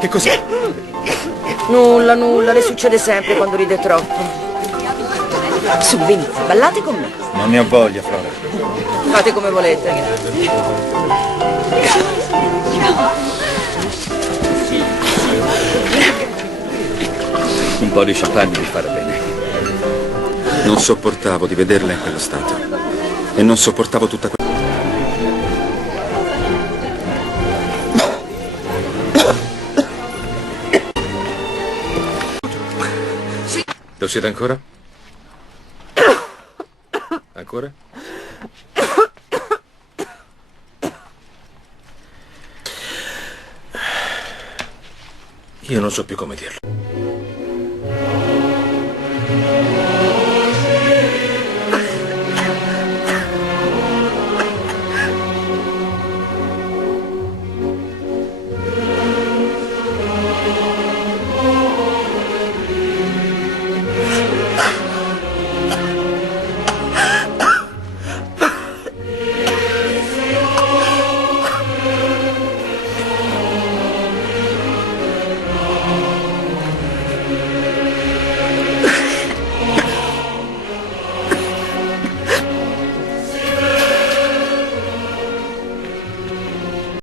Che cos'è? Nulla, nulla, le succede sempre quando ride troppo. Su, venite, ballate con me. Non ne ho voglia, Flora. Fate come volete. Un po' di champagne mi farà bene. Non sopportavo di vederla in quello stato. E non sopportavo tutta quella... Lo siete ancora? Ancora? Io non so più come dirlo.